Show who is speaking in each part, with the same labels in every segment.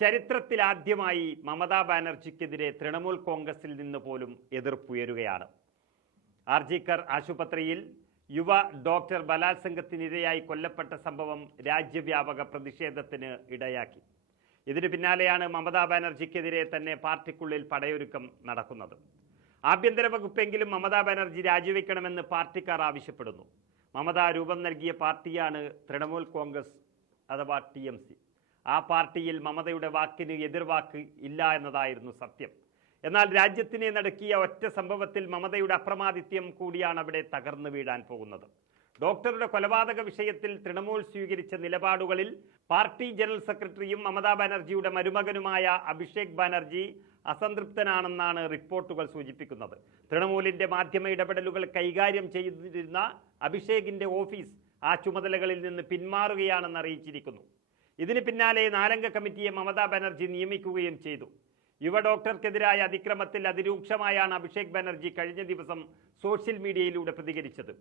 Speaker 1: ചരിത്രത്തിലാദ്യമായി മമതാ ബാനർജിക്കെതിരെ തൃണമൂൽ കോൺഗ്രസിൽ നിന്ന് പോലും എതിർപ്പുയരുകയാണ്. ആർജിക്കർ ആശുപത്രിയിൽ യുവ ഡോക്ടർ ബലാത്സംഗത്തിനിരയായി കൊല്ലപ്പെട്ട സംഭവം രാജ്യവ്യാപക പ്രതിഷേധത്തിന് ഇടയാക്കി. ഇതിനു പിന്നാലെയാണ് മമതാ ബാനർജിക്കെതിരെ തന്നെ പാർട്ടിക്കുള്ളിൽ പടയൊരുക്കം നടക്കുന്നത്. ആഭ്യന്തര വകുപ്പെങ്കിലും മമതാ ബാനർജി രാജിവെക്കണമെന്ന് പാർട്ടിക്കാർ ആവശ്യപ്പെടുന്നു. മമത രൂപം നൽകിയ പാർട്ടിയാണ് തൃണമൂൽ കോൺഗ്രസ് അഥവാ ടി ആ പാർട്ടിയിൽ മമതയുടെ വാക്കിന് എതിർവാക്ക് ഇല്ല എന്നതായിരുന്നു സത്യം. എന്നാൽ രാജ്യത്തിനെ നടുക്കിയ ഒറ്റ സംഭവത്തിൽ മമതയുടെ അപ്രമാദിത്യം കൂടിയാണ് അവിടെ തകർന്നു വീഴാൻ പോകുന്നത്. ഡോക്ടറുടെ കൊലപാതക വിഷയത്തിൽ തൃണമൂൽ സ്വീകരിച്ച നിലപാടുകളിൽ പാർട്ടി ജനറൽ സെക്രട്ടറിയും മമതാ ബാനർജിയുടെ മരുമകനുമായ അഭിഷേക് ബാനർജി അസംതൃപ്തനാണെന്നാണ് റിപ്പോർട്ടുകൾ സൂചിപ്പിക്കുന്നത്. തൃണമൂലിന്റെ മാധ്യമ ഇടപെടലുകൾ കൈകാര്യം ചെയ്തിരുന്ന അഭിഷേകിന്റെ ഓഫീസ് ആ ചുമതലകളിൽ നിന്ന് പിന്മാറുകയാണെന്ന് അറിയിച്ചിരിക്കുന്നു. ഇതിന് പിന്നാലെ നാലംഗ കമ്മിറ്റിയെ മമതാ ബാനർജി നിയമിക്കുകയും ചെയ്തു. യുവ ഡോക്ടർക്കെതിരായ അതിക്രമത്തിൽ അതിരൂക്ഷമായാണ് അഭിഷേക് ബാനർജി കഴിഞ്ഞ ദിവസം സോഷ്യൽ മീഡിയയിലൂടെ പ്രതികരിച്ചത്.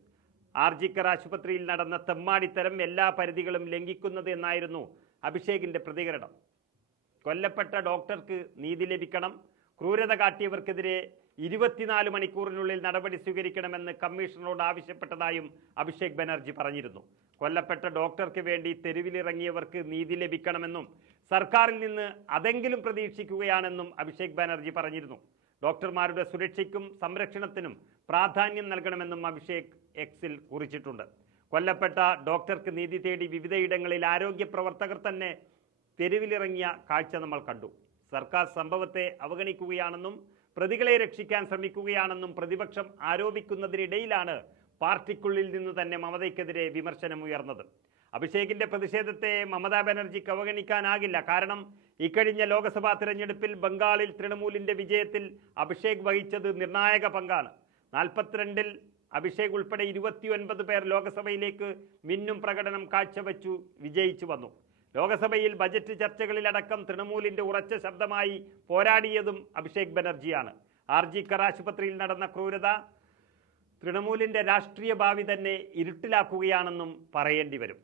Speaker 1: ആർജിക്കർ ആശുപത്രിയിൽ നടന്ന തെമ്മാടിത്തരം എല്ലാ പരിധികളും ലംഘിക്കുന്നത് എന്നായിരുന്നു അഭിഷേകിന്റെ പ്രതികരണം. കൊല്ലപ്പെട്ട ഡോക്ടർക്ക് നീതി ലഭിക്കണം ക്രൂരത കാട്ടിയവർക്കെതിരെ ഇരുപത്തിനാല് മണിക്കൂറിനുള്ളിൽ നടപടി സ്വീകരിക്കണമെന്ന് കമ്മീഷണറോട് ആവശ്യപ്പെട്ടതായും അഭിഷേക് ബാനർജി പറഞ്ഞിരുന്നു. കൊല്ലപ്പെട്ട ഡോക്ടർക്ക് വേണ്ടി തെരുവിലിറങ്ങിയവർക്ക് നീതി ലഭിക്കണമെന്നും സർക്കാരിൽ നിന്ന് അതെങ്കിലും പ്രതീക്ഷിക്കുകയാണെന്നും അഭിഷേക് ബാനർജി പറഞ്ഞിരുന്നു. ഡോക്ടർമാരുടെ സുരക്ഷയ്ക്കും സംരക്ഷണത്തിനും പ്രാധാന്യം നൽകണമെന്നും അഭിഷേക് എക്സിൽ കുറിച്ചിട്ടുണ്ട്. കൊല്ലപ്പെട്ട ഡോക്ടർക്ക് നീതി തേടി വിവിധയിടങ്ങളിൽ ആരോഗ്യ പ്രവർത്തകർ തന്നെ തെരുവിലിറങ്ങിയ കാഴ്ച നമ്മൾ കണ്ടു. സർക്കാർ സംഭവത്തെ അവഗണിക്കുകയാണെന്നും പ്രതികളെ രക്ഷിക്കാൻ ശ്രമിക്കുകയാണെന്നും പ്രതിപക്ഷം ആരോപിക്കുന്നതിനിടയിലാണ് പാർട്ടിക്കുള്ളിൽ നിന്ന് തന്നെ മമതയ്ക്കെതിരെ വിമർശനം ഉയർന്നത്. അഭിഷേകിന്റെ പ്രതിഷേധത്തെ മമതാ ബാനർജിക്ക് അവഗണിക്കാനാകില്ല. കാരണം ഇക്കഴിഞ്ഞ ലോക്സഭാ തിരഞ്ഞെടുപ്പിൽ ബംഗാളിൽ തൃണമൂലിന്റെ വിജയത്തിൽ അഭിഷേക് വഹിച്ചത് നിർണായക പങ്കാണ്. നാൽപ്പത്തിരണ്ടിൽ അഭിഷേക് ഉൾപ്പെടെ ഇരുപത്തിയൊൻപത് പേർ ലോക്സഭയിലേക്ക് മിന്നും പ്രകടനം കാഴ്ചവെച്ചു വിജയിച്ചു വന്നു. ലോക്സഭയിൽ ബജറ്റ് ചർച്ചകളിലടക്കം തൃണമൂലിന്റെ ഉറച്ച ശബ്ദമായി പോരാടിയതും അഭിഷേക് ബാനർജിയാണ്. ആർ ജി കർ ആശുപത്രിയിൽ നടന്ന ക്രൂരത തൃണമൂലിന്റെ രാഷ്ട്രീയ ഭാവി തന്നെ ഇരുട്ടിലാക്കുകയാണെന്നും പറയേണ്ടി വരും.